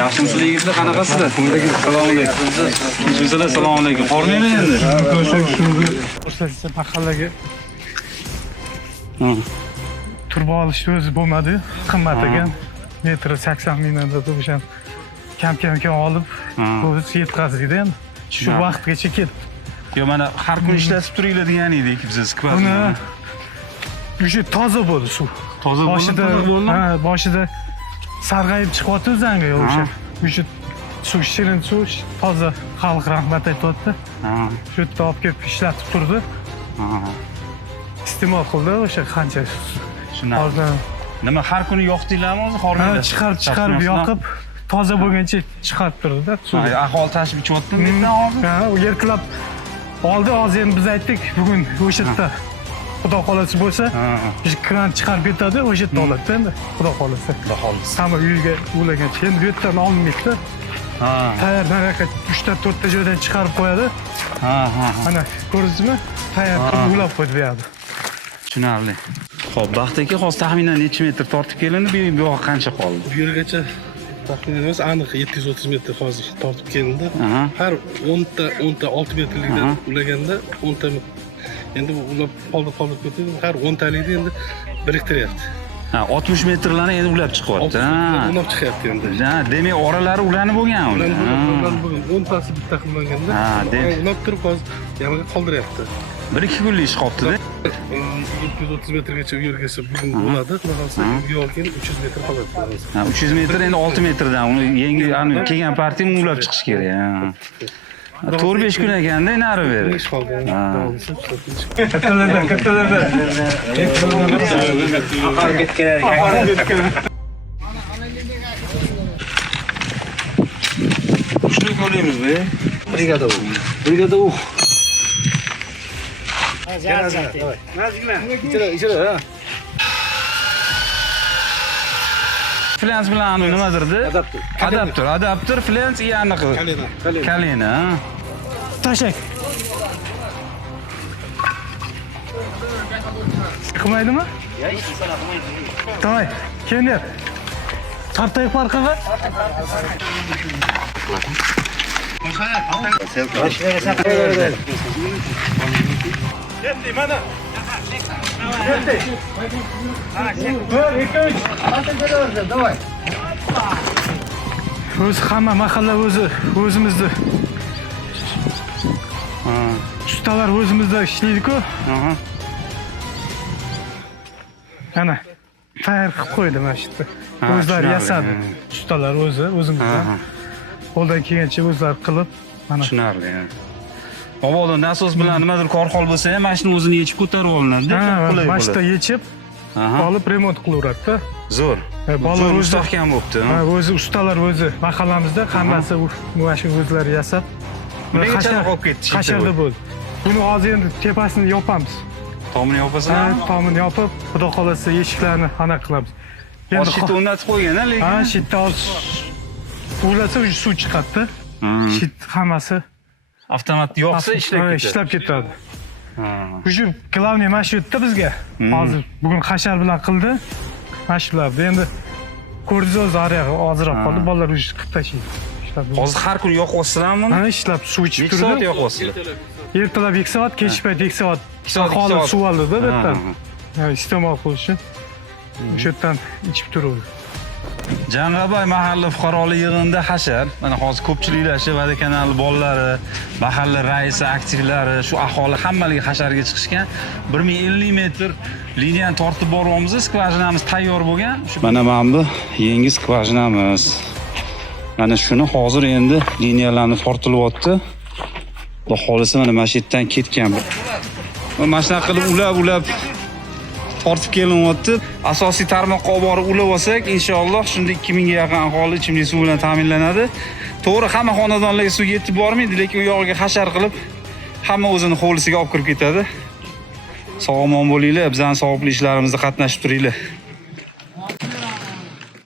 Yaxshimisiz yigitlar, qanaqasizlar? Assalomu alaykum. Sizlar assalomu alaykum. Qormaymi endi? Ko'rsatsa mahallaga turba olish o'zi bo'lmadi. Qimmat ekan. Metri 80 mingdan deb o'sha kam olib, o'zi yetkazdi endi. Shu vaqtgacha ketdi. Yo, mana har kun ishlatib turinglar degan edik biz skvazini. O'sha toza bo'ldi suv. Toza boshida, boshida sarg'ayib chiqyapti o'zanga o'sha. O'sha suv shirin suv, toza, xalq rahmat aytibdi. Shu yerda olib kelib ishlatib turdi. Iste'mol qildi o'sha qancha. Shunaqa. Nima har kuni yoqdinglarmi o'zi hormanglar? Chiqarib yoqib, toza bo'lgancha chiqarib turdi-da. Aholi tashib ichyaptimi mendan hozir? Ha, u yerkilab oldi, hozir endi biz aytdik, bugun o'sha yerda Xudo xolasi bo'lsa, biz kran chiqarib ketadi, o'sha yerda oladi endi, Xudo xolasi. Xudo xolasi. Hamma uyiga ulagancha. Endi bu yerdan olinmaydi-da. Tayyor nariyoqqa 3 ta 4 ta joydan chiqarib qo'yadi. Mana ko'rdingizmi? Tayyor qilib ulab qo'ydi bu yerda. Tushunarli. Xo'p, Baxt aka, hozir taxminan necha metr tortib kelindi? Bu yoqqa qancha qoldi? Bu yergacha taxminan emas, aniq 730 metr hozir tortib kelindi. Har 10 ta 6 metrlikda ulaganda 10 ta endi ulab qolib ketdi. Har 10 talikda endi biriktiryapti. 60 metrlarni endi ulab chiqyapti. Ulab chiqyapti endi. Demak, oralari ulanib bo'lgan uni. Ulanib bo'lgan. 10 tasi bitta qilmaganda. Ulab turib hozir yamaga qoldiryapti. 1-2 kunlik ish qolibdi-da. 730 metrgacha u yergacha bugun bo'ladi. Xudo xolasa yo'lga 300 metr qoladi. 300 metr endi 6 metrdan uni yangi kelgan partiyani ulab chiqish kerak. 4-5 kun ekanda nari beri. Ish qoldi. Kattalarda. Oqarib ketgan. Kuchli ko'ramiz be. Brigada u. Flens bilan nimadirdi? Adapter, flens и anaqa. Kalina. Tashak. Qilmaydimi? Davay, keling. Tartayib orqaga. Yetti, mana. Yetti. Davay. O'zi hamma mahalla o'zimizni. Ustalar o'zimizda ishlaydi-ku. Ana, tayyor qilib qo'ydi mana shu yerda. O'zlari yasadi. Ustalar o'zimizdan. Qo'ldan kelgancha o'zlari qilib, mana tushunarli. Mabodo nasos bilan nimadir kor-hol bo'lsa ham mashina o'zini yechib ko'tarib olinadi. Mashina yechib, olib remont qilaveradi-da. Zo'r. Bolalar mustahkam bo'libdi. O'zi ustalar o'zi mahallamizda hammasi mana shu o'zlari yasab. Nega qolib ketdi? Hasharda bo'ldi. Buni hozir endi tepasini yopamiz. Tomini yopasan? Tomini yopib, Xudo xolasa eshiklarni anaqa qilamiz. Endi shitni o'rnatib qo'ygan-a, lekin. Shitni hozir ulasa suv chiqadi. Shit hammasi avtomat yoqsa ishlab ketadi. Shu glavniy mana shu yerda bizga hozir bugun hashar bilan qildi. Mana shularni endi ko'rdingiz o'zi hozirroq qoldi. Bolalar ush qilib tashlaydi. Hozir har kun yoqyapsizlarmi? Mana ishlab suv ichib turdi. 2 soat yoqyapsizlar. Ertalab 2 soat, kech payt 2 soat. Aholi suv oldi-da bu yerdan. Iste'mol qilish uchun. O'sha yerdan ichib turadi. Jang'abay mahalla fuqarolik yig'inida hashar, mana hozir ko'pchiliklar shu Vada kanali bolalari, mahalla raisi, aktivlari, shu aholi hammaliga hasharga chiqishgan. 1050 metr liniyani tortib boryapmiz, skvajinamiz tayyor bo'lgan. Mana bu yangi skvajinamiz. Mana shuni hozir endi liniyalarni tortilyapti. Xudo xolasa mana shu yerdan ketgan. Mana shunaqa qilib ulab tortib kelinyapti. Asosiy tarmoqqa olib borib ulab olsak, inshaalloh shunda 2000 ga yaqin aholi ichimlik suvi bilan ta'minlanadi. To'g'ri, hamma xonadonlarga suv yetib bormaydi, lekin u yog'iga hashar qilib hamma o'zini hovlisiga olib kirib ketadi. Sog'-omon bo'linglar, bizning savobli ishlarimizda qatnashib turinglar.